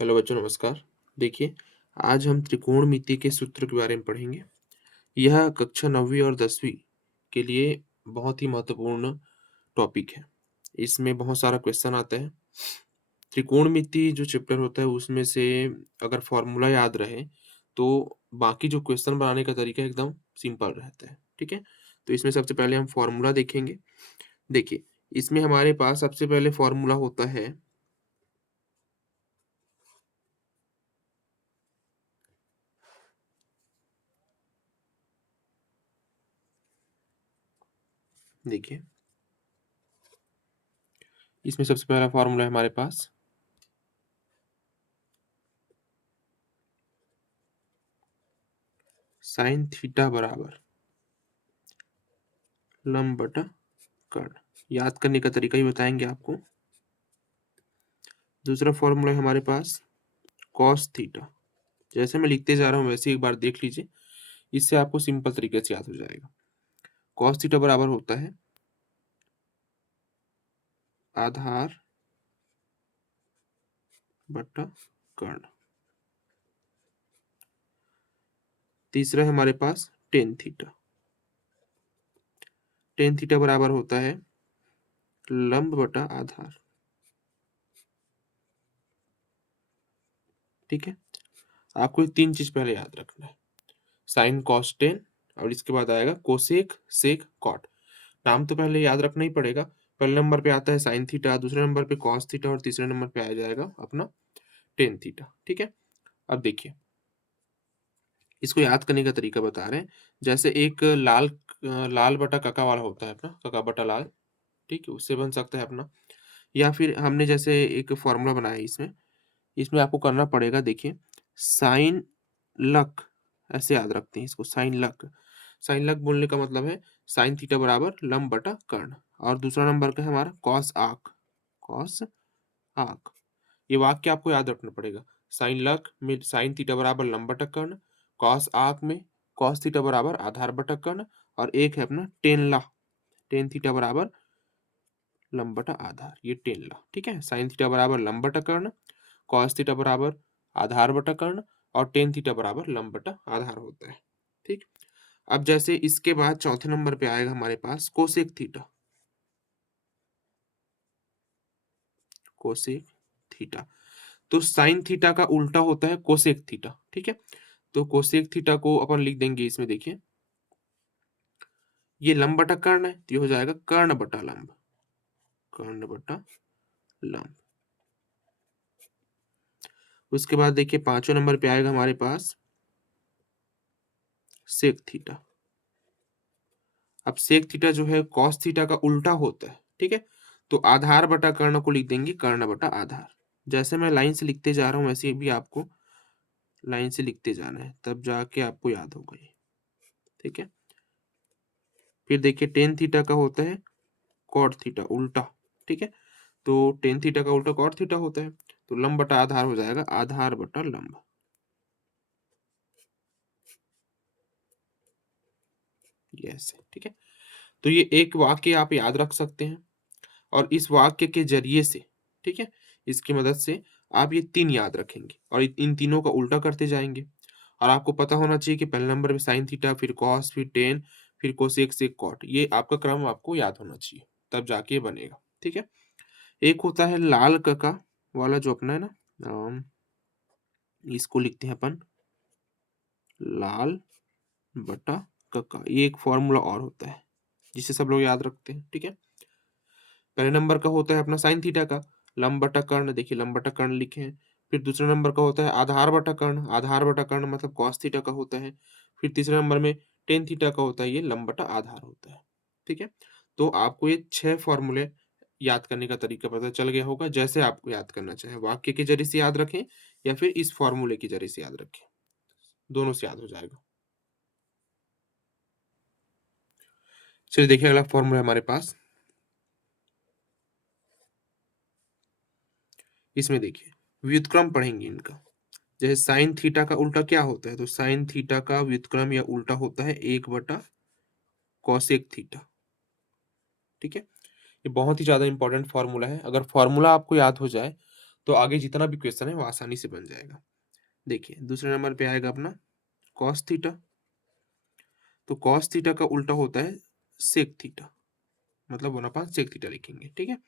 Hello बच्चों, नमस्कार। देखिए, आज हम त्रिकोणमिति के सूत्र के बारे में पढ़ेंगे। यह कक्षा 9वीं और 10वीं के लिए बहुत ही महत्वपूर्ण टॉपिक है। इसमें बहुत सारा क्वेश्चन आता है। त्रिकोणमिति जो चैप्टर होता है उसमें से अगर फ़ॉर्मूला याद रहे, तो बाकी जो क्वेश्चन बनाने का तरीका एकदम सिंपल रहता है, ठीक है? तो इसमें सबसे पहले हम फ़ॉर्मूला देखेंगे। देखिए, इसमें हमारे पास सबसे पहले फ़ॉर्मूला होता है। देखिए, इसमें सबसे पहला फ़ॉर्मूला है हमारे पास साइन थीटा बराबर लंब बटा कर्ण। याद करने का तरीका ही बताएंगे आपको। दूसरा फॉर्मूला है हमारे पास कॉस थीटा। जैसे मैं लिखते जा रहा हूँ वैसे एक बार देख लीजिए, इससे आपको सिंपल तरीके से याद हो जाएगा। कॉस थीटा बराबर होता है आधार बटा कर्ण। तीसरा है हमारे पास टेन थीटा। टेन थीटा बराबर होता है लंब बटा आधार। ठीक है, आपको ये तीन चीज पहले याद रखना है। साइन कॉस टेन और इसके बाद आएगा कोसेक सेक कॉट। नाम तो पहले याद रखना ही पड़ेगा। पहले नंबर पे आता है साइन थीटा, दूसरे नंबर पे कॉस थीटा और तीसरे नंबर पे आ जाएगा अपना टेन थीटा। ठीक है, अब देखिए, इसको याद करने का तरीका बता रहे हैं। जैसे एक लाल बटा काका वाला होता है अपना, काका बटा लाल। ठीक है, उससे बन सकता है अपना। या फिर हमने जैसे एक फॉर्मूला बनाया है इसमें, इसमें आपको करना पड़ेगा। देखिए, साइन लक, ऐसे याद रखते हैं इसको, साइन लक। साइन लक बोलने का मतलब है साइन थीटा बराबर लंब बटा कर्ण। और दूसरा नंबर का है हमारा कॉस आर्क। कॉस आर्क, ये वाक्य आपको याद रखना पड़ेगा। साइन लक में साइन थीटा बराबर लंब बटा कर्ण, कॉस आर्क में कॉस थीटा बराबर आधार बटा कर्ण, और एक है अपना टेन ला, टेन थीटा बराबर लंब बटा आधार, ये टेन ला। ठीक है, साइन थीटा बराबर लंब बटा कर्ण, कॉस थीटा बराबर आधार बटा कर्ण, और टेन थीटा बराबर लंब बटा आधार होता है। ठीक, अब जैसे इसके बाद चौथे नंबर पे आएगा हमारे पास कोसेक थीटा। कोसेक थीटा, तो साइन थीटा का उल्टा होता है कोसेक थीटा। ठीक है, तो कोसेक थीटा को अपन लिख देंगे इसमें। देखिए, ये लंब बटा कर्ण है तो ये हो जाएगा कर्ण बटा लंब, कर्ण बटा लंब। उसके बाद देखिए पांचवें नंबर पे आएगा हमारे पास सेक थीटा। अब सेक थीटा जो है कॉस थीटा का उल्टा होता है। ठीक है, तो आधार बटा कर्ण को लिख देंगे कर्ण बटा आधार। जैसे मैं लाइन से लिखते जा रहा हूँ वैसे भी आपको लाइन से लिखते जाना है, तब जाके आपको याद होगा ये। ठीक है, फिर देखिए टेन थीटा का होता है कॉट थीटा उल्टा। ठीक है, तो टेन थीटा का उल्टा कॉट थीटा होता है, तो लंब बटा आधार हो जाएगा आधार बटा लंब। यस, ठीक है, तो ये एक वाक्य आप याद रख सकते हैं। और इस वाक्य के जरिए से, ठीक है, इसकी मदद से आप ये तीन याद रखेंगे और इन तीनों का उल्टा करते जाएंगे। और आपको पता होना चाहिए कि पहले नंबर पे साइन थीटा, फिर कॉस, फिर टेन, फिर कोसेक सेक कॉट, ये आपका क्रम आपको याद होना चाहिए, तब जाके ये बनेगा। ठीक है, एक होता है लाल कका वाला जो अपना है ना, इसको लिखते हैं अपन लाल बटा कका। ये एक फॉर्मूला और होता है जिसे सब लोग याद रखते हैं। ठीक है, पहले नंबर का होता है अपना साइन थीटा का लंब बटा कर्ण। देखिए लंब बटा कर्ण लिखे हैं। फिर दूसरे नंबर का होता है आधार बटा कर्ण। आधार बटा कर्ण मतलब कॉस थीटा का होता है। फिर तीसरे नंबर में टेन थीटा का होता है, ये लंब बटा आधार होता है। ठीक है, तो आपको ये 6 फॉर्मूले याद करने का तरीका पता चल गया होगा। जैसे आपको याद करना चाहे, वाक्य के जरिए से याद रखें या फिर इस फॉर्मूले के जरिए से याद रखें, दोनों से याद हो जाएगा। चलिए देखिए, अगला फॉर्मूला हमारे पास, इसमें देखिए व्युत्क्रम पढ़ेंगे इनका। जैसे साइन थीटा का उल्टा क्या होता है, तो साइन थीटा का व्युत्क्रम या उल्टा होता है एक बटा कॉसेक थीटा। ठीक है, ये बहुत ही ज्यादा इंपॉर्टेंट फॉर्मूला है। अगर फॉर्मूला आपको याद हो जाए तो आगे जितना भी क्वेश्चन है वो आसानी से बन जाएगा। देखिए दूसरे नंबर पे आएगा अपना कॉस थीटा। तो कॉस थीटा का उल्टा होता है सेक थीटा, मतलब 1 सेक थीटा लिखेंगे, ठीक है।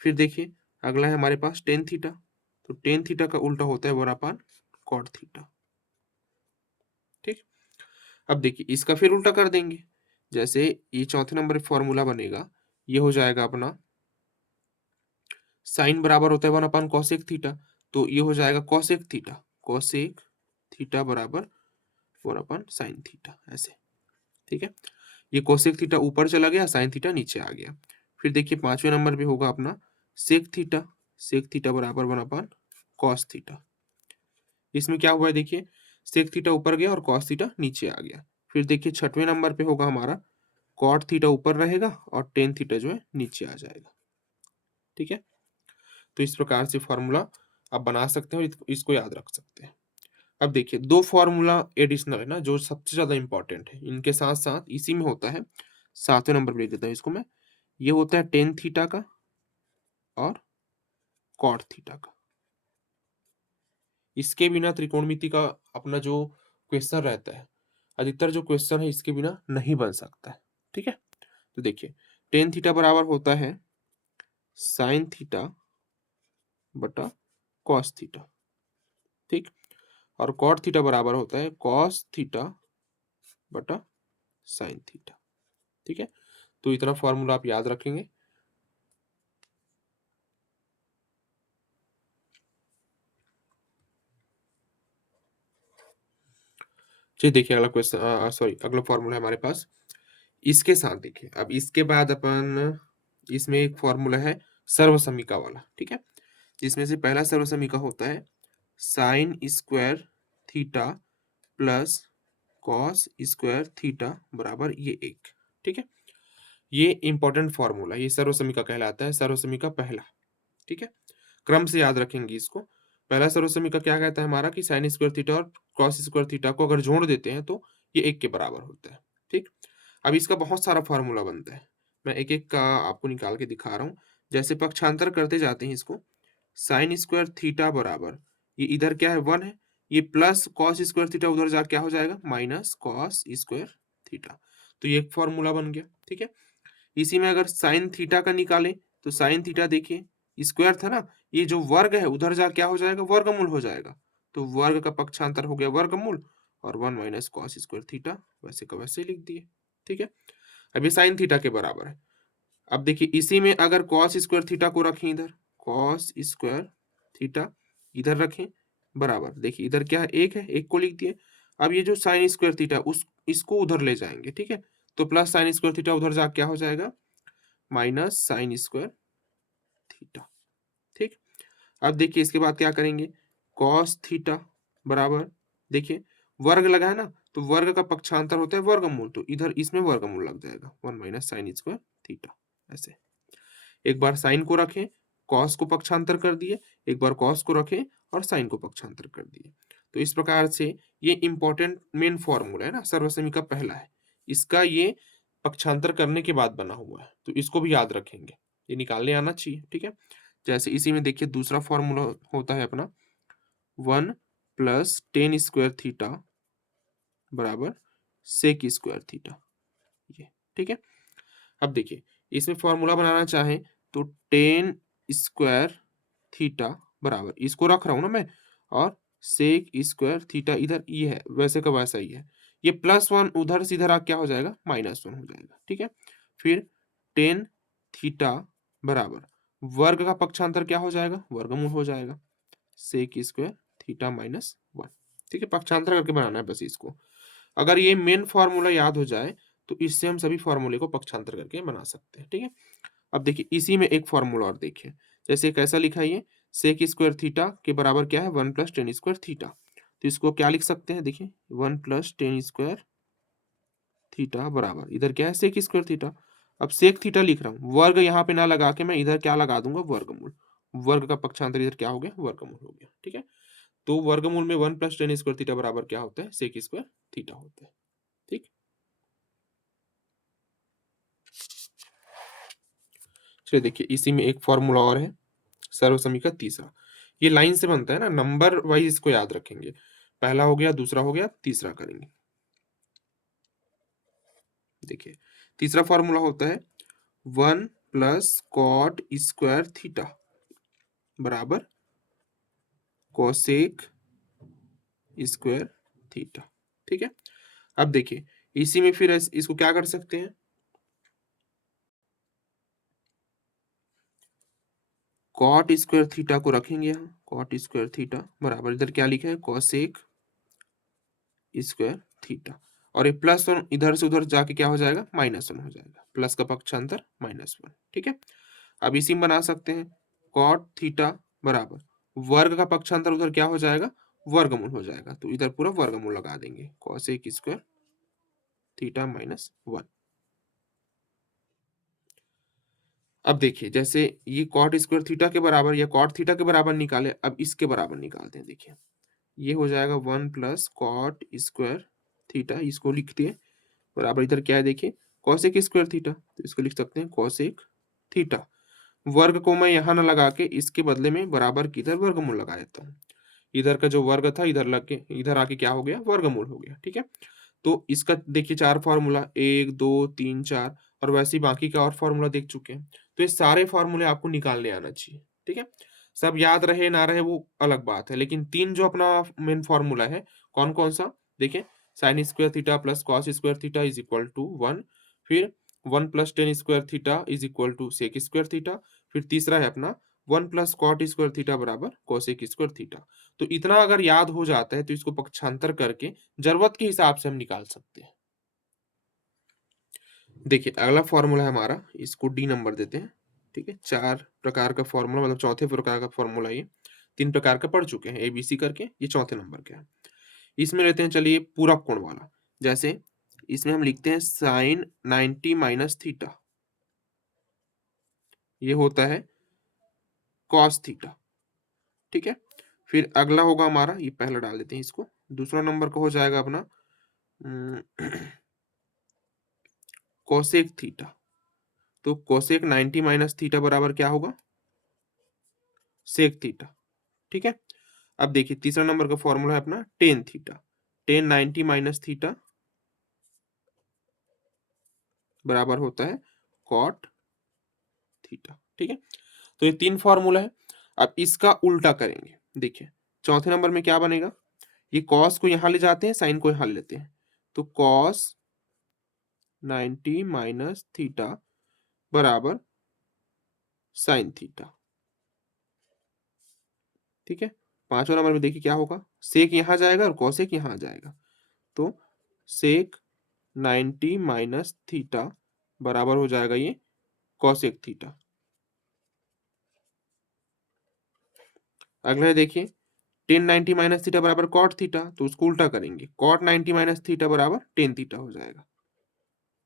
फिर देखिए अगला है हमारे पास टेन थीटा। तो टेन थीटा का उल्टा होता है 1 कॉट थीटा, ठीक। अब देखिए इसका फिर उल्टा कर देंगे। जैसे ये चौथे नंबर पे फॉर्मूला बनेगा, ये हो जाएगा अपना साइन बराबर होता है 1/कोसेक थीटा। तो ये हो जाएगा कोसेक थीटा, कोसेक थीटा बराबर 1/साइन थीटा, ऐसे, ठीक है। ये कोसेक थीटा ऊपर चला गया, साइन थीटा नीचे आ गया। फिर देखिए पांचवें नंबर पे होगा अपना सेक थीटा। सेक थीटा बराबर 1/कॉस थीटा। इसमें क्या हुआ है देखिए, सेक थीटा ऊपर गया और कॉस थीटा नीचे आ गया। फिर देखिए छठवें नंबर पे होगा हमारा कॉट थीटा ऊपर रहेगा और टेन थीटा जो है नीचे आ जाएगा, ठीक है। तो इस प्रकार से फॉर्मूला आप बना सकते हो, इसको याद रख सकते हैं। अब देखिए दो फॉर्मूला एडिशनल है ना, जो सबसे ज्यादा इंपॉर्टेंट है, इनके साथ साथ इसी में होता है, सातवें नंबर पर लिख देता हूँ इसको मैं। ये होता है टेन थीटा का और कॉट थीटा का। इसके बिना त्रिकोणमिति का अपना जो क्वेश्चन रहता है, अधिकतर जो क्वेश्चन है इसके बिना नहीं बन सकता है, ठीक है। तो देखिए टेन थीटा बराबर होता है साइन थीटा बटा कॉस थीटा, ठीक। और कॉट थीटा बराबर होता है कॉस थीटा बटा साइन थीटा, ठीक है। तो इतना फॉर्मूला आप याद रखेंगे। चलिए देखिए अगला क्वेश्चन, सॉरी अगला फॉर्मूला है हमारे पास। इसके साथ देखिए अब इसके बाद अपन, इसमें एक फॉर्मूला है सर्वसमीका वाला, ठीक है। जिसमें से पहला सर्वसमीका होता है sine square theta plus cos square theta बराबर ये एक, ठीक है। ये इंपॉर्टेंट फॉर्मूला, ये सर्वसमीका कहलाता है, सर्वसमीका पहला, ठीक है। क्रम से याद रखेंगे इसको। पहला सर्वसमीका क्या कहता है हमारा कि साइन स्क्वायर थीटा और कॉस स्क्वायर थीटा को अगर जोड़ देते हैं तो ये एक के बराबर होता है, ठीक। अब इसका बहुत सारा फॉर्मूला बनता है, मैं एक एक का आपको निकाल के दिखा रहा हूँ। जैसे पक्षांतर करते जाते हैं इसको, साइन स्क्वायर थीटा बराबर, ये इधर क्या है 1 है, ये प्लस कॉस स्क्वायर थीटा उधर जा क्या हो जाएगा माइनस कॉस स्क्वायर थीटा। तो ये एक फॉर्मूला बन गया, ठीक है। इसी में अगर साइन थीटा का निकालें तो साइन थीटा देखिए स्क्वायर था ना, ये जो वर्ग है उधर जा क्या हो जाएगा वर्गमूल हो जाएगा। तो वर्ग का पक्षांतर हो गया वर्गमूल, और 1 माइनस कॉस स्क्वायर थीटा वैसे का वैसे लिख दिए, ठीक है। अब ये साइन थीटा के बराबर है। अब देखिए इसी में अगर कॉस स्क्वायर थीटा को रखें इधर, कॉस स्क्वायर थीटा इधर रखें बराबर, देखिए इधर क्या है एक है, एक को लिख दिए। अब ये जो साइन स्क्वायर थीटा उस इसको उधर ले जाएंगे, ठीक है। तो प्लस साइन स्क्वायर थीटा उधर जा क्या हो जाएगा माइनस साइन स्क्वायर थीटा, ठीक। अब देखिए इसके बाद क्या करेंगे, कॉस थीटा बराबर, देखिए वर्ग लगा है ना, तो वर्ग का पक्षांतर होता है वर्गमूल, तो इधर इसमें वर्गमूल लग जाएगा 1 माइनस साइन स्क्वायर थीटा, ऐसे। एक बार साइन को रखें, कॉस को पक्षांतर कर दिए, एक बार कॉस को रखें और साइन को पक्षांतर कर दिए। तो इस प्रकार से ये इंपॉर्टेंट मेन फॉर्मूला है ना, सर्वसमीका पहला है, इसका ये पक्षांतर करने के बाद बना हुआ है, तो इसको भी याद रखेंगे, ये निकालने आना चाहिए, ठीक है। जैसे इसी में देखिए दूसरा फॉर्मूला होता है अपना 1 प्लस टेन स्क्वायर थीटा बराबर सेक स्क्वायर थीटा, ये, ठीक है। अब देखिए इसमें फॉर्मूला बनाना चाहें तो टेन स्क्वायर थीटा बराबर, इसको रख रहा हूं ना मैं, और सेक स्क्वायर थीटा इधर ये है वैसे का वैसा ही है, ये +1 उधर से इधर आ क्या हो जाएगा -1 हो जाएगा, ठीक है। फिर टेन थीटा बराबर वर्ग का पक्षांतर क्या हो जाएगा वर्गमूल हो जाएगा सेक स्क्वायर थीटा -1, ठीक है। पक्षांतर करके बनाना है बस इसको। अगर ये मेन फॉर्मूला याद हो जाए तो इससे हम सभी फॉर्मूले को पक्षांतर करके बना सकते हैं, ठीक है। अब देखिए इसी में एक फॉर्मूला और देखिए, जैसे कैसा लिखा है ये सेक स्क्वायर थीटा के बराबर क्या है 1 प्लस टेन स्क्वायर थीटा। तो इसको क्या लिख सकते हैं देखिए 1 प्लस टेन स्क्वायर थीटा बराबर इधर क्या है सेक स्क्वायर थीटा। अब सेक थीटा लिख रहा हूँ, वर्ग यहाँ पे ना लगा के मैं इधर क्या लगा दूंगा वर्गमूल, वर्ग का पक्षांतर इधर क्या हो गया वर्गमूल हो गया, ठीक है। तो वर्गमूल में 1 प्लस टेन स्क्वायर थीटा बराबर क्या होता है सेक स्क्वायर थीटा होता है, ठीक। चलिए देखिए इसी में एक फॉर्मूला और है सर्वसमीका तीसरा। ये लाइन से बनता है ना, नंबर वाइज इसको याद रखेंगे। पहला हो गया, दूसरा हो गया, तीसरा करेंगे। देखिए तीसरा फॉर्मूला होता है 1 प्लस कॉट स्क्वायर थीटा बराबर कोसेक स्क्वायर थीटा। ठीक है, अब देखिए इसी में फिर इसको क्या कर सकते हैं, कॉट स्क्वायर थीटा को रखेंगे यहाँ, कॉट स्क्वायर थीटा बराबर इधर क्या लिखा है, कोसेक स्क्वायर थीटा, और ये प्लस वन इधर से उधर जाके क्या हो जाएगा, -1 हो जाएगा, प्लस का पक्षांतर -1। ठीक है, अब इसी में बना सकते हैं कॉट थीटा बराबर वर्ग का पक्षांतर उधर क्या हो जाएगा, वर्गमूल हो जाएगा, तो इधर पूरा वर्गमूल लगा देंगे, कोसेक स्क्वायर थीटा -1। अब देखिए जैसे ये कॉट स्क्वायर थीटा के बराबर या कॉट थीटा के बराबर निकाले, अब इसके बराबर निकालते हैं। देखिए ये हो जाएगा 1 प्लस कॉट स्क्वायर थीटा, इसको लिखते हैं बराबर इधर क्या है, देखिए कोसेक स्क्वायर थीटा, तो इसको लिख सकते हैं कोसेक थीटा। वर्ग को मैं यहाँ ना लगा के इसके बदले में बराबर की इधर वर्गमूल लगा देता हूँ, इधर का जो वर्ग था इधर लग के इधर आके क्या हो गया, वर्गमूल हो गया। ठीक है, तो इसका देखिए 4 फार्मूला 1 2 3 4, और वैसे ही बाकी का और फार्मूला देख चुके हैं, तो ये सारे फार्मूले आपको निकालने आना चाहिए। ठीक है, सब याद रहे ना रहे वो अलग बात है, लेकिन 3 जो अपना मेन फार्मूला है, कौन-कौन सा, देखिए sin square theta plus cos square theta is equal to 1, फिर 1 plus tan square theta is equal to sec square theta, फिर तीसरा है अपना 1 प्लस cot स्क्वायर थीटा बराबर cosec स्क्वायर थीटा। तो इतना अगर याद हो जाता है तो इसको पक्षांतर करके जरूरत के हिसाब से हम निकाल सकते हैं। देखिए अगला फॉर्मूला है हमारा, इसको डी नंबर देते हैं। ठीक है, 4 प्रकार का फॉर्मूला, मतलब चौथे प्रकार का फॉर्मूला ये, 3 प्रकार का पढ़ चुके हैं एबीसी करके, ये चौथे नंबर का है। इसमें लेते हैं चलिए पूरक कोण वाला, जैसे इसमें हम लिखते हैं साइन 90 माइनस थीटा, ये होता है कॉस थीटा। ठीक है, फिर अगला होगा हमारा, ये पहला डाल देते हैं इसको, दूसरा नंबर का हो जाएगा अपना कोसेक थीटा, तो कोसेक 90 माइनस थीटा बराबर क्या होगा, सेक थीटा। ठीक है, अब देखिए तीसरा नंबर का फॉर्मूला है अपना tan theta, ten 90 minus theta बराबर होता है कॉट थीटा। ठीक है, तो ये 3 फॉर्मूला है। अब इसका उल्टा करेंगे, देखिए चौथे नंबर में क्या बनेगा, ये कॉस को यहां ले जाते हैं, साइन को यहां ले लेते हैं, तो कॉस 90 माइनस थीटा बराबर साइन थीटा। ठीक है, पांचवा नंबर में देखिए क्या होगा, सेक यहां जाएगा और कॉसेक यहां आ जाएगा, तो सेक 90 माइनस थीटा बराबर हो जाएगा ये कॉसेक थीटा। अगला है देखिए टेन 90 माइनस थीटा बराबर कॉट थीटा, तो उसको उल्टा करेंगे, कॉट 90 माइनस थीटा बराबर टेन थीटा हो जाएगा,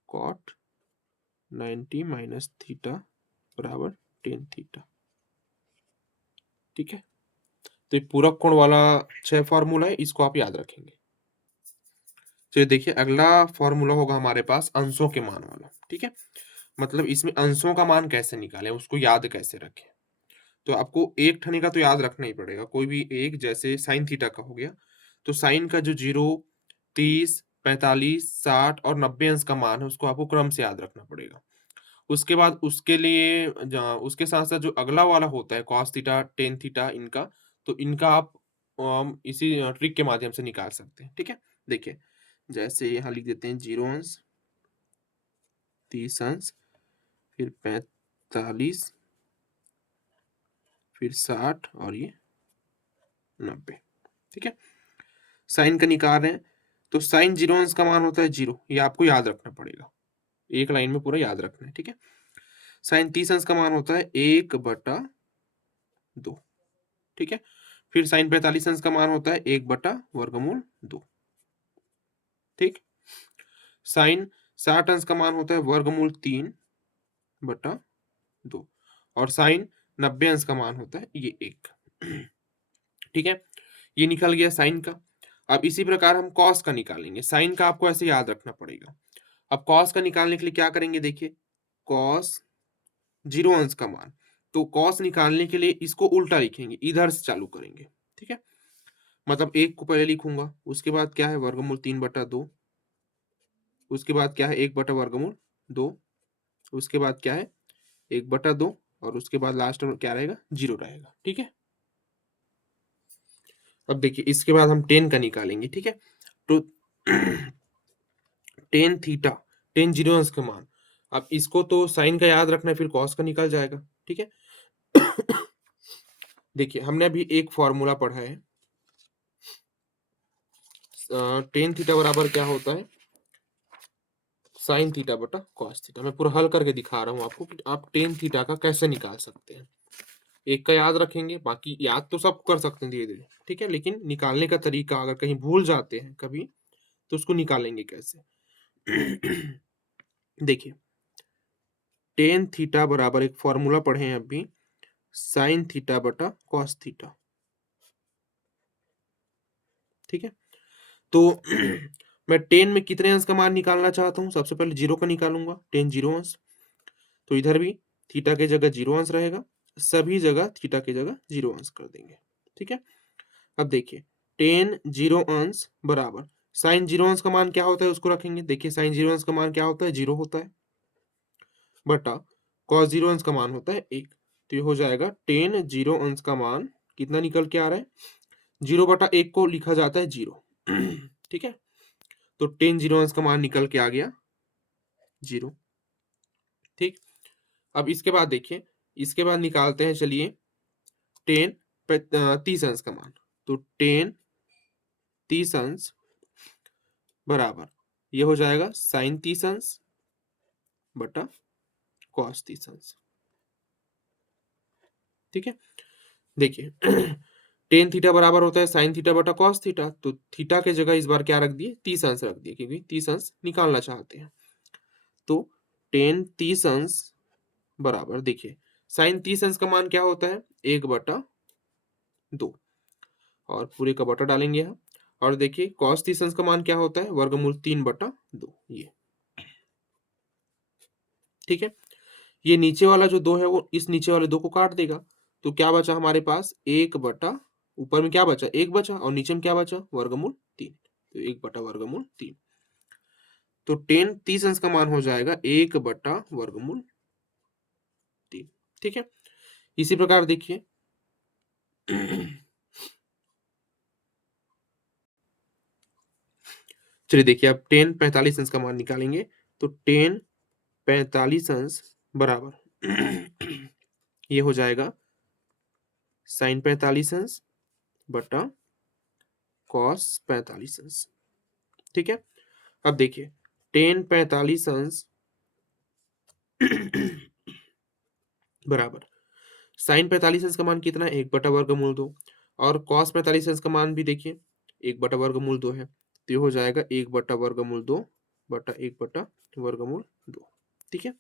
कॉट 90 माइनस थीटा बराबर टेन थीटा। ठीक है, तो ये पूरक कोण वाला 6 फॉर्मूला है, इसको आप याद रखेंगे। तो देखिए अगला फॉर्मूला होगा हमारे पास अंशों के मान वाला। ठीक है, मतलब इसमें अंशों का मान कैसे निकालें, उसको याद कैसे रखें, तो आपको एक ठने का तो याद रखना ही पड़ेगा, कोई भी एक, जैसे साइन थीटा का हो गया, तो साइन का जो 0 30 45 60 और 90 अंश का मान है उसको आपको क्रम से याद रखना पड़ेगा। उसके बाद उसके लिए उसके साथ साथ जो अगला वाला होता है कॉस थीटा टेन थीटा, इनका तो इनका आप इसी ट्रिक के माध्यम से निकाल सकते हैं। ठीक है, देखिए जैसे यहाँ लिख देते हैं 0 अंश 30 अंश फिर 45 फिर 60 और ये 90। ठीक है, साइन का निकाल रहे हैं, तो साइन 0 अंश का मान होता है 0, ये आपको याद रखना पड़ेगा, एक लाइन में पूरा याद रखना है। ठीक है, साइन 30 अंश का मान होता है 1/2। ठीक है, फिर साइन 45 अंश का मान होता है 1/√2। ठीक, साइन 60 अंश का मान होता है √3/2, और साइन 90 अंश का मान होता है ये 1। ठीक है, ये निकल गया साइन का। अब इसी प्रकार हम कॉस का निकालेंगे, साइन का आपको ऐसे याद रखना पड़ेगा। अब कॉस का निकालने के लिए क्या करेंगे, देखिए कॉस 0 अंश का मान, तो कॉस निकालने के लिए इसको उल्टा लिखेंगे, इधर से चालू करेंगे, ठीक है। मतलब 1 को पहले लिखूंगा, उसके बाद क्या है वर्गमूल 3/2, उसके बाद क्या है 1/वर्गमूल 2, उसके बाद क्या है 1/2 और उसके बाद लास्ट में क्या रहेगा 0 रहेगा, ठीक है। अब देखिए इसके बाद हम टेन का निकालेंगे, ठीक है। तो टेन थीटा, टेन जीरो अंश का मान, अब इसको तो साइन का याद रखना है, फिर कॉस का निकल जाएगा, ठीक है। देखिए हमने अभी एक फॉर्मूला पढ़ा है, टेन थीटा बराबर क्या होता है साइन थीटा बटा कॉस थीटा। मैं पूरा हल करके दिखा रहा हूँ आपको कि आप टेन थीटा का कैसे निकाल सकते हैं। एक का याद रखेंगे, बाकी याद तो सब कर सकते हैं धीरे धीरे, ठीक है, लेकिन निकालने का तरीका अगर कहीं भूल जाते हैं कभी तो उसको निकालेंगे कैसे। देखिए टेन थीटा बराबर एक फॉर्मूला पढ़े हैं अभी, साइन थीटा बटा कॉस थीटा, ठीक है। तो मैं टेन में कितने अंश का मान निकालना चाहता हूँ, सबसे पहले जीरो का निकालूंगा, टेन जीरो अंश, तो इधर भी थीटा के जगह जीरो अंश रहेगा, सभी जगह थीटा के जगह जीरो अंश कर देंगे, ठीक है। अब देखिए टेन जीरो अंश बराबर साइन जीरो अंश का मान क्या होता है उसको रखेंगे। देखिए साइन जीरो अंश का मान क्या होता है, जीरो होता है, बटा कॉस जीरो अंश का मान होता है 1। तो ये हो जाएगा टेन जीरो अंश का मान कितना निकल के आ रहा है, 0/1 को लिखा जाता है 0, ठीक है। तो टेन जीरो अंश का मान निकल के आ गया 0, ठीक। अब इसके बाद देखिए, इसके बाद निकालते हैं चलिए टेन 30 अंश का मान। तो टेन 30 अंश बराबर ये हो जाएगा साइन 30 अंश बटा कॉस 30 अंश, ठीक है। देखिए टेन थीटा बराबर होता है साइन थीटा बटा कॉस थीटा, तो थीटा के जगह इस बार क्या रख दिए 30 अंश रख दिए, क्योंकि 30 अंश निकालना चाहते हैं। तो टेन 30 अंश बराबर देखिए साइन 30 अंश का मान क्या होता है 1/2, और पूरे का बटा डालेंगे यहाँ। और देखिए कॉस 30 अंश का मान क्या होता है वर्गमूल 3/2, ये, ठीक है। ये नीचे वाला जो 2 है वो इस नीचे वाले 2 को काट देगा, तो क्या बचा हमारे पास 1/, ऊपर में क्या बचा 1 बचा और नीचे में क्या बचा वर्गमूल 3, तो 1/वर्गमूल 3। तो टेन 30 अंश का मान हो जाएगा 1/वर्गमूल 3, ठीक है। इसी प्रकार देखिए चलिए देखिए अब टेन 45 अंश का मान निकालेंगे। तो टेन 45 अंश बराबर ये हो जाएगा साइन 45 अंश बटा कॉस 45 अंश, ठीक है। अब देखिए टेन 45 अंश बराबर साइन 45 अंश का मान कितना है 1/वर्गमूल 2, और कॉस 45 अंश का मान भी देखिए 1/वर्गमूल 2 है, तो ये हो जाएगा 1/वर्गमूल 2 बटा 1/वर्गमूल 2, ठीक है।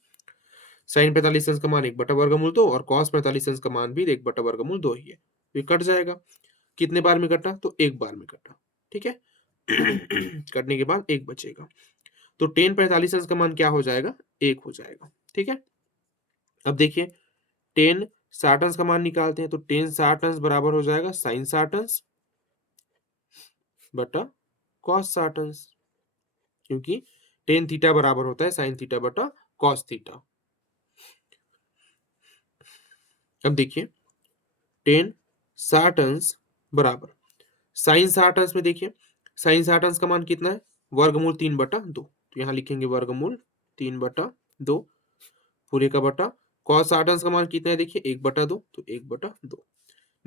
साइन 45 अंश का मान 1/वर्गमूल 2 और कॉस 45 अंश का मान भी 1/वर्गमूल 2 ही है, तो ये कट जाएगा। कितने बार में कटा, तो एक बार में कटा, ठीक है। कटने के बाद एक बचेगा, तो टेन 45 अंश का मान क्या हो जाएगा 1 हो जाएगा, ठीक है। अब देखिए टेन 60 अंश का मान निकालते हैं, तो टेन 60 अंश बराबर हो जाएगा साइन 60 अंश बटा कॉस 60 अंश, क्योंकि टेन थीटा बराबर होता है साइन थीटा बटा कॉस थीटा। अब देखिए टेन 60 अंश बराबर साइन 60 अंश में देखिए साइन 60 अंश का मान कितना है वर्गमूल 3/2, तो यहाँ लिखेंगे वर्गमूल 3/2 पूरे का बटा कॉस 60 अंश का मान कितना है देखिए 1/2, तो 1/2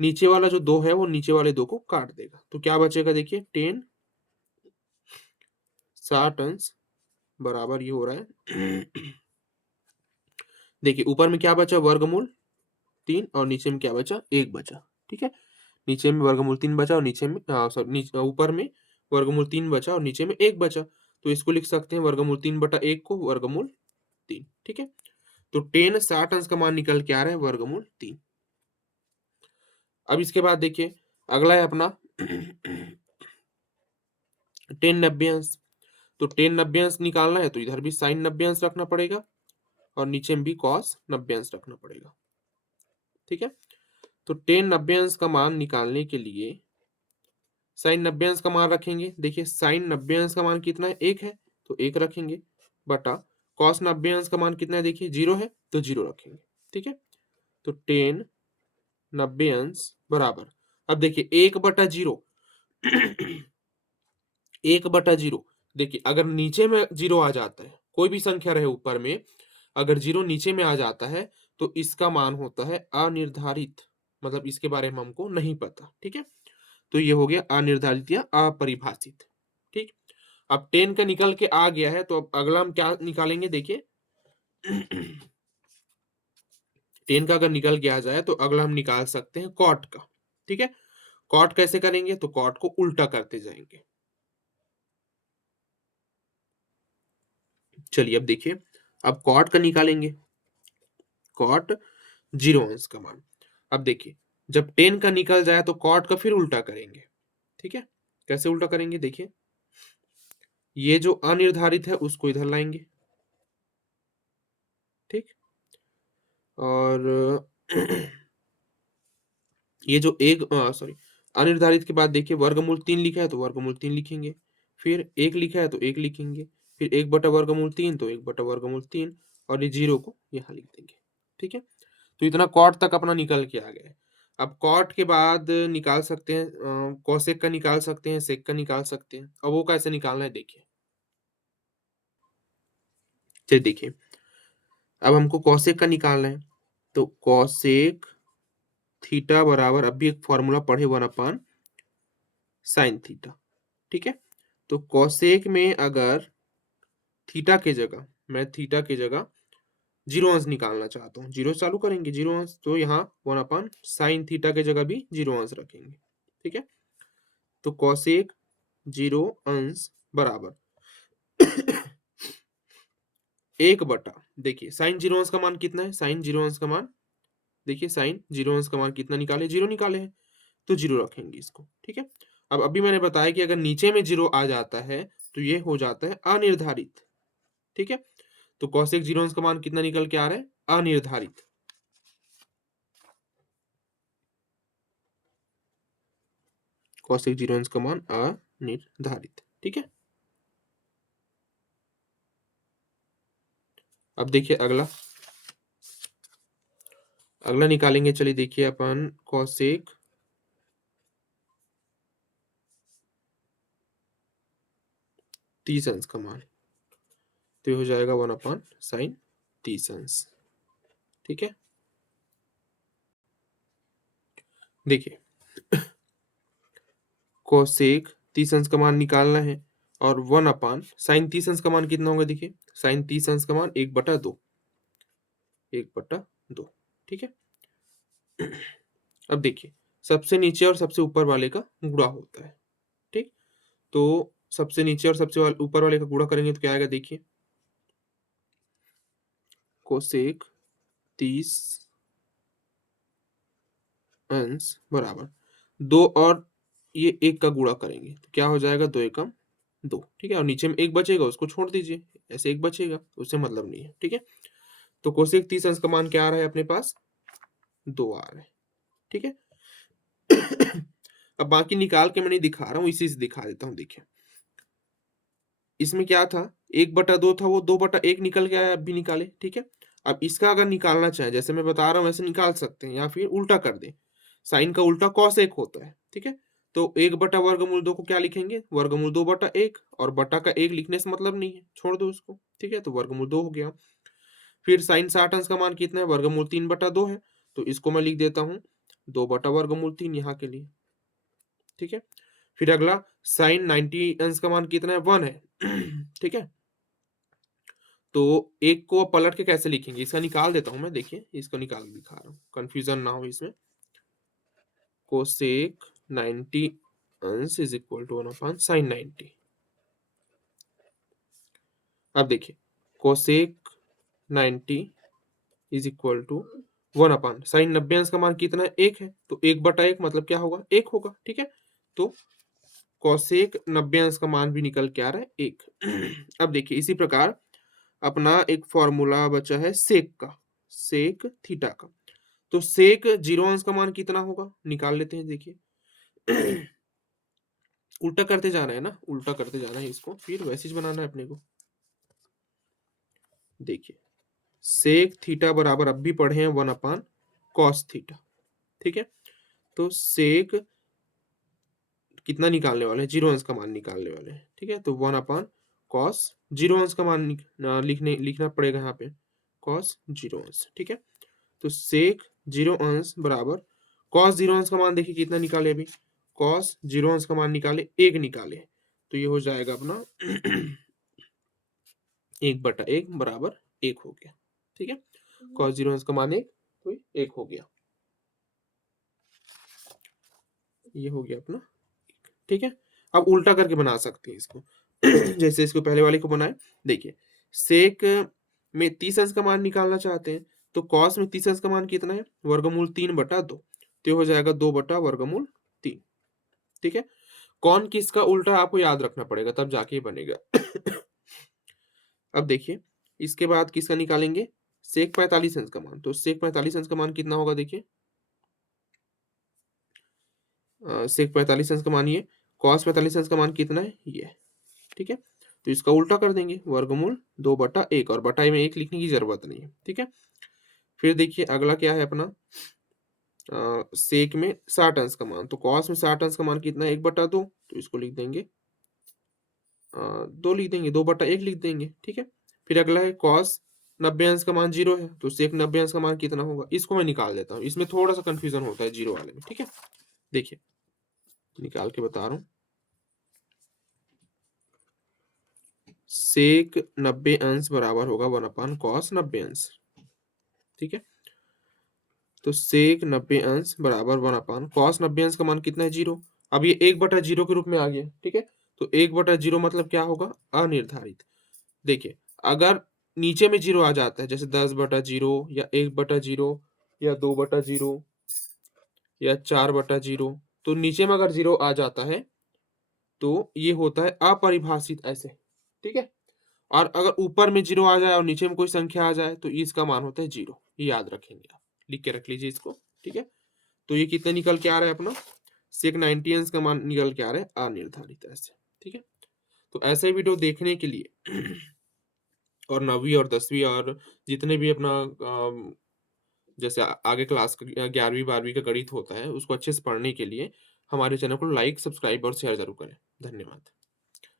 नीचे वाला जो 2 है वो नीचे वाले 2 को काट देगा, तो क्या बचेगा देखिए टेन 60 अंश बराबर ये हो रहा है देखिए ऊपर में क्या बचा वर्गमूल 3 और नीचे में क्या बचा 1 बचा, ठीक है। नीचे में वर्गमूल 3 बचा और नीचे में सॉरी ऊपर में वर्गमूल 3 बचा और नीचे में 1 बचा, तो इसको लिख सकते हैं वर्गमूल 3/1 को वर्गमूल 3, ठीक है। तो टेन 60 अंश का मान निकल के आ रहा है वर्गमूल 3। अब इसके बाद देखिए अगला है अपना टेन 90 अंश, तो टेन 90 अंश निकालना है तो इधर भी साइन 90 अंश रखना पड़ेगा और नीचे में भी कॉस 90 अंश रखना पड़ेगा, ठीक है। तो टेन 90 अंश का मान निकालने के लिए साइन 90 अंश का मान रखेंगे। देखिए साइन 90 अंश का मान कितना है, 1 है, तो 1 रखेंगे, बटा कॉस 90 अंश का मान कितना है, देखिए 0 है, तो 0 रखेंगे। ठीक है। तो टेन 90 अंश बराबर, अब देखिए 1/0 1/0, देखिए अगर नीचे में 0 आ जाता है, कोई भी संख्या रहे ऊपर में, अगर 0 नीचे में आ जाता है तो इसका मान होता है अनिर्धारित, मतलब इसके बारे में हमको नहीं पता। ठीक है। तो ये हो गया अनिर्धारित या अपरिभाषित। ठीक। अब 10 का निकल के आ गया है, तो अब अगला हम क्या निकालेंगे, देखिए 10 का अगर निकल के आ जाए तो अगला हम निकाल सकते हैं कॉट का। ठीक है। कॉट कैसे करेंगे, तो कॉट को उल्टा करते जाएंगे। चलिए अब देखिए, अब कॉट का निकालेंगे, कॉट 0 अंश का मान। अब देखिए जब 10 का निकल जाए तो कॉट का फिर उल्टा करेंगे। ठीक है। कैसे उल्टा करेंगे, देखिए ये जो अनिर्धारित है उसको इधर लाएंगे। ठीक। और ये जो एक सॉरी, अनिर्धारित के बाद देखिए वर्गमूल 3 लिखा है तो वर्गमूल 3 लिखेंगे, फिर 1 लिखा है तो 1 लिखेंगे, फिर 1 बटा वर्गमूल 3 तो 1 बटा वर्गमूल 3, और ये 0 को यहाँ लिख देंगे। ठीक है। तो इतना कॉट तक अपना निकल के आ गया है। अब कॉट के बाद निकाल सकते हैं कोसेक का निकाल सकते हैं, सेक का निकाल सकते हैं। अब वो कैसे निकालना है, देखिए चलिए देखिए, अब हमको कोसेक का निकालना है, तो कोसेक थीटा बराबर, अब भी एक फॉर्मूला पढ़े, 1 साइन थीटा। ठीक है। तो कोसेक में अगर थीटा के जगह, मैं थीटा की जगह 0 अंश निकालना चाहता हूँ, 0 चालू करेंगे, 0 अंश, तो यहाँ 1 साइन थीटा के जगह भी 0 अंश रखेंगे। ठीक है। तो कोसेक 0 अंश बराबर 1 बटा, देखिए साइन 0 अंश का मान कितना है, साइन 0 अंश का मान, देखिए साइन 0 अंश का मान कितना निकाले, 0 निकाले हैं, तो 0 रखेंगे इसको। ठीक है। अब अभी मैंने बताया कि अगर नीचे में 0 आ जाता है तो ये हो जाता है अनिर्धारित। ठीक है। तो कोसेक 0 अंश का मान कितना निकल के आ रहा है, अनिर्धारित। कोसेक 0 अंश का मान अनिर्धारित। ठीक है। अब देखिए अगला, अगला निकालेंगे। चलिए देखिए अपन कोसेक 30 अंश का मान, तो ये हो जाएगा 1/sin 30 अंश। ठीक है। देखिए कोसेक 30 अंश का मान निकालना है, और 1/sin 30 अंश का मान कितना होगा, देखिए साइन 30 अंश का मान 1/2, 1/2। ठीक है। अब देखिए सबसे नीचे और सबसे ऊपर वाले का गुणा होता है। ठीक। तो सबसे नीचे और सबसे ऊपर वाले का गुणा करेंगे तो क्या आएगा, देखिए कोसेक 30 अंश बराबर 2, और ये 1 का गुणा करेंगे तो क्या हो जाएगा, 2 एकम 2। ठीक है। और नीचे में 1 बचेगा, उसको छोड़ दीजिए, ऐसे 1 बचेगा, उससे मतलब नहीं है। ठीक है। तो कोसेक 30 अंश का मान क्या आ रहा है अपने पास, 2 आ रहा है। ठीक है। अब बाकी निकाल के मैं नहीं दिखा रहा हूँ, इसी से दिखा देता हूँ। देखिए इसमें क्या था, 1/2 था, वो 2/1 निकल के आया, अब भी निकाले। ठीक है। अब इसका अगर निकालना चाहे, जैसे मैं बता रहा हूँ वैसे निकाल सकते हैं, या फिर उल्टा कर दें, साइन का उल्टा कॉस 1 होता है। ठीक है। तो 1/वर्गमूल 2 को क्या लिखेंगे, वर्गमूल 2/1, और बटा का 1 लिखने से मतलब नहीं है, छोड़ दो उसको। ठीक है। तो वर्गमूल 2 हो गया। फिर साइन 60 अंश का मान कितना है, वर्गमूल 3/2 है, तो इसको मैं लिख देता हूँ 2/वर्गमूल 3 यहाँ के लिए। ठीक है। फिर अगला साइन 90 अंश का मान कितना है, 1 है। ठीक है। तो एक को पलट के कैसे लिखेंगे, इसका निकाल देता हूं मैं, देखिए इसको निकाल के दिखा रहा हूँ, कंफ्यूजन ना हो इसमें। कोसेक 90 अंश इज इक्वल टू 1/sin 90। अब देखिए cosec 90 is equal to 1/sin 90 अंश का मान कितना है, 1 है, तो 1/1 मतलब क्या होगा, 1 होगा। ठीक है। तो कोसेक 90 अंश का मान भी निकल के आ रहा है 1। अब देखिए इसी प्रकार अपना एक फॉर्मूला बचा है सेक का, सेक थीटा का। तो सेक 0 अंश का मान कितना होगा? निकाल लेते हैं देखिए। उल्टा करते जाना है ना, उल्टा करते जाना है इसको, फिर वैसे ही बनाना है अपने को। देखिए, सेक थीटा बराबर अब भी पढ़े हैं 1/cos थीटा, ठीक है? तो सेक कितना निकालने वाले हैं? 0 अंश का मान निकालने वाले हैं, ठीक है? तो 1/cos 0 अंश का मान लिखना पड़ेगा यहाँ पे, cos 0 अंश, ठीक है? तो सेक 0 अंश बराबर cos 0 अंश का मान देखिए कितना निकाले अभी? cos 0 अंश का मान निकाले, 1 निकाले। तो ये हो जाएगा अपना 1/1 बराबर 1 हो गया, ठीक है? cos 0 अंश का मान 1, तो 1 हो गया। ये हो गया अपना, ठीक है? अब उल्टा करके बना सकते हैं इसको। जैसे इसको पहले वाले को बनाए, देखिए सेक में 30 अंश का मान निकालना चाहते हैं, तो कॉस में 30 अंश का मान कितना है? वर्गमूल 3/2, तो ये हो जाएगा 2/वर्गमूल 3, ठीक है? कौन किसका उल्टा आपको याद रखना पड़ेगा, तब जाके ये बनेगा। अब देखिए, इसके बाद किसका निकालेंगे? सेक 45 अंश का मान, तो सेक 45 अंश का मान कितना होगा देखिए? सेक 45 अंश का मान ये, कॉस 45 अंश का मान कितना है? ये, ठीक है? तो इसका उल्टा कर देंगे, वर्गमूल 2/1, और बटाई में 1 लिखने की जरूरत नहीं है, ठीक है? फिर देखिए अगला क्या है अपना, सेक में 60 अंश का मान, तो कॉस में 60 अंश का मान कितना है? 1/2, तो इसको लिख देंगे 2 लिख देंगे, 2/1 लिख देंगे, ठीक है? फिर अगला है कॉस 90 अंश का मान 0 है, तो सेक 90 अंश का मान कितना होगा? इसको मैं निकाल देता हूँ, इसमें थोड़ा सा कंफ्यूजन होता है 0 वाले में, ठीक है? देखिए निकाल के बता रहा हूँ। सेक 90 अंश बराबर होगा 1/cos 90 अंश, ठीक है? तो सेक 90 अंश बराबर 1/cos 90 अंश का मान कितना है? 0। अब ये 1/0 के रूप में आ गया, ठीक है? तो 1/0 मतलब क्या होगा? अनिर्धारित। देखिए, अगर नीचे में 0 आ जाता है, जैसे 10/0 या 1/0 या 2/0 या 4/0, तो नीचे में अगर 0 आ जाता है, तो ये होता है अपरिभाषित ऐसे, ठीक है? और अगर ऊपर में 0 आ जाए और नीचे में कोई संख्या आ जाए, तो इसका मान होता है 0, ये याद रखेंगे आप, लिख के रख लीजिए इसको, ठीक है? तो ये कितना निकल के आ रहा है अपना? सेक 90 अंश का मान निकल के आ रहा है अनिर्धारित ऐसे, ठीक है? तो ऐसे वीडियो देखने के लिए और 9वीं और 10वीं और जितने भी अपना जैसे आगे क्लास का 11वीं 12वीं का गणित होता है, उसको अच्छे से पढ़ने के लिए हमारे चैनल को लाइक, सब्सक्राइब और शेयर ज़रूर करें। धन्यवाद।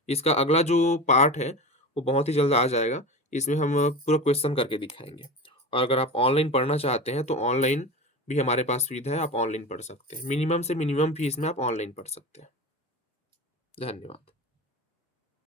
इसका अगला जो पार्ट है, वो बहुत ही जल्द आ जाएगा। इसमें हम पूरा क्वेश्चन करके दिखाएँगे, और अगर आप ऑनलाइन पढ़ना चाहते हैं, तो ऑनलाइन भी हमारे पास सुविधा है, आप ऑनलाइन पढ़ सकते हैं। मिनिमम से मिनिमम फीस में आप ऑनलाइन पढ़ सकते हैं। धन्यवाद।